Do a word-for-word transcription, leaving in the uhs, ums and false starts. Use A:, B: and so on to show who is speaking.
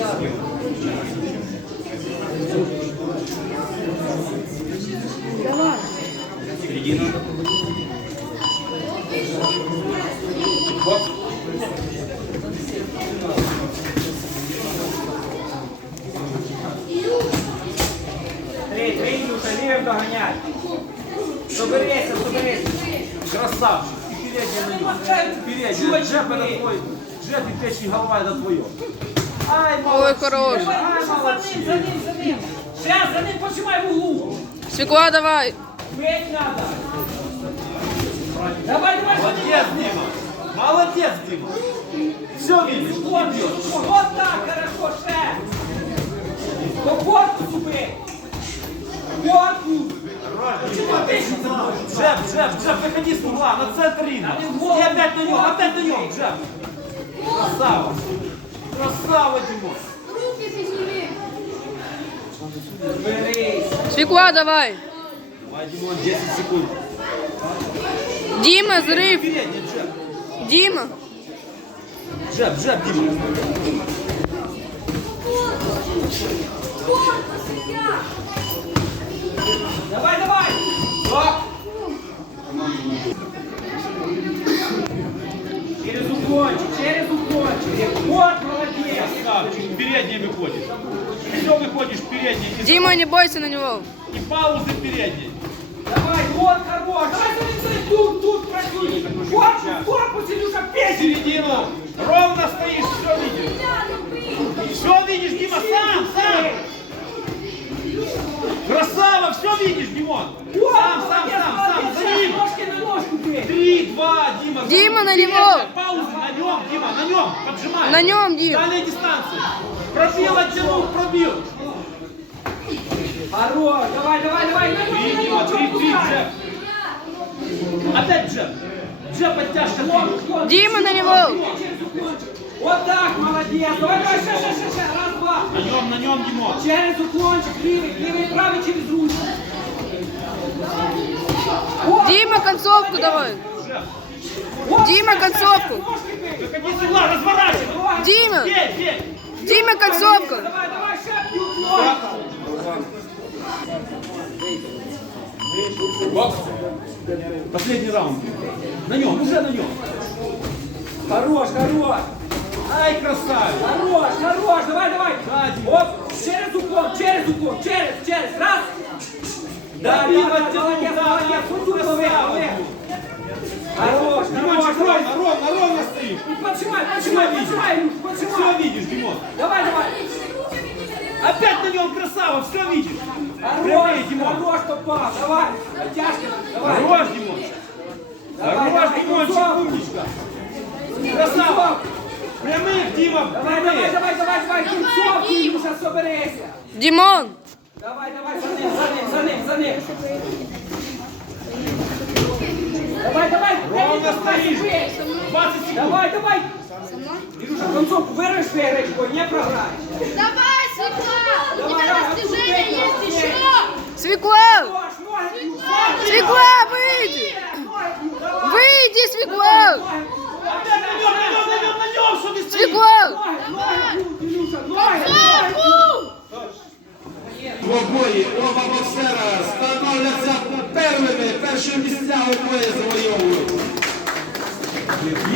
A: Давай.
B: Середина. Оп. Три, три, Илюша, левым догонять. Соберися, соберися. Красавчик. И передняя на него. Передняя. Джеб это твой. Джеб и печень голова это твое. Ай,
A: Ой, хорош.
B: Ай,
C: За ним, за ним, за ним. Сейчас за ним почимай в углу.
A: Свекла, давай.
C: Бить надо. Давай, давай, за ним.
B: Молодец, Дима. Молодец, Дима. Все видишь.
C: Вот, вот так, хорошо, шеф. По корпусу бей. Корпус. Почему ты еще забыл?
B: Джеб, Джеб, Джеб, выходи с угла, на центр ринга. И опять на нем, опять на нем, Джеб. Красава. Красава, Дима.
C: Берись.
A: Свекла, давай.
B: Давай, Димон, десять секунд.
A: Дима, взрыв.
B: Передний, Джеб.
A: Дима.
B: Джеб, Джеб, Дима.
C: Давай, давай.
B: Стоп.
C: Через уклончик, через уклончик. Вот, молодец.
B: Красавчик, передний выходишь. Все выходишь передний. И,
A: Дима, не бойся на него.
B: и паузы передней.
C: Давай, вот, хорош. Давай, давай, давай, тут, тут, просунь. Корпус, корпус, Илюша, песни.
B: Середину. Ровно стоишь, все видишь. Все видишь, Дима, сам, сам. Красава, все видишь, Димон. Сам, сам, сам, сам, за ним.
C: Ножки на ножку бей.
B: Три, два, Дима. за
A: Дима,
B: ним.
A: на
B: Передняя,
A: него.
B: Паузы, на нем, Дима, на нем. Поджимай.
A: На нем, Дима.
B: Дальняя дистанция. Пробил, оттянул, пробил.
C: Хорош, давай, давай, давай. На
B: Три,
C: нем,
B: Дима,
C: на
B: три,
C: нем,
B: три,
C: пускай.
B: Джеб. Опять Джеб. Джеб, оттяжка. три.
A: Дима, на него.
C: Вот так, молодец. Давай, давай, сейчас, сейчас, сейчас. Раз, два.
B: На нем, на нем, Димон.
C: Через уклончик, левый, левый, правый, через руль. Вот,
A: Дима, концовку давай.
B: Джеб.
C: вот,
A: Дима,
C: сейчас,
A: концовку.
C: сейчас, ножки бей.
B: Выходи с угла, разворачивай.
C: Давай.
A: Дима.
B: Бей, бей.
A: Дима, концовка.
C: Давай, давай, шаг, и уклон.
B: Бокс. Последний раунд. На нем, уже на нем.
C: Хорош, хорош.
B: Ай, красавец.
C: Хорош, хорош. Давай, давай.
B: Да, Дима.
C: Оп, через уклон, через уклон, через, через. Раз. Да,
B: Добил,
C: да, да,
B: оттянул,
C: молодец,
B: да,
C: молодец.
B: да.
C: Вот тут поверх,
B: Красава,
C: поверх.
B: Дима.
C: Хорош, хорош,
B: Димончик,
C: давай.
B: ровно, ровно, ровно стоишь.
C: Поджимай, поджимай,
B: видишь?
C: поджимай, Илюш,
B: Все
C: поджимай.
B: видишь, Димон.
C: Давай, давай.
B: Опять на нем красава, все видишь.
C: Хорош,
B: Прямые, Димон.
C: хорош, попал. Давай, оттяжки, давай.
B: Хорош, Димон.
C: Давай,
B: Хорош,
C: давай,
B: Димончик,
C: концовку.
B: умничка. Красава. Прямых, Дима,
C: Давай, давай,
B: прямые.
C: давай, давай, давай, кінцовку, Илюша, соберися.
A: Димон.
C: Давай, давай, за ним, за ним, за ним, за ним. Давай, давай,
B: Ровно
C: давай,
B: стоишь.
C: бей.
B: двадцать секунд.
C: Давай, давай. Илюша, концовку вырежь фейрочку, не програешь.
D: Давай, Светлана! У
C: Давай,
D: тебя
C: давай,
D: достижение
C: отступай,
D: есть
C: отступай.
D: еще!
A: Свекла.
C: Ложь, ноги, ноги.
A: Свекла, выйди.
C: Давай.
A: Выйди, свекла.
B: Опять на нем, на нем, на нем, на нем, что ты стоишь?
A: Свекла.
C: Ноги, ноги, Илюша, ноги, ноги.
E: Двобої оба боксера становляться первими, перші місця у бої завойовують.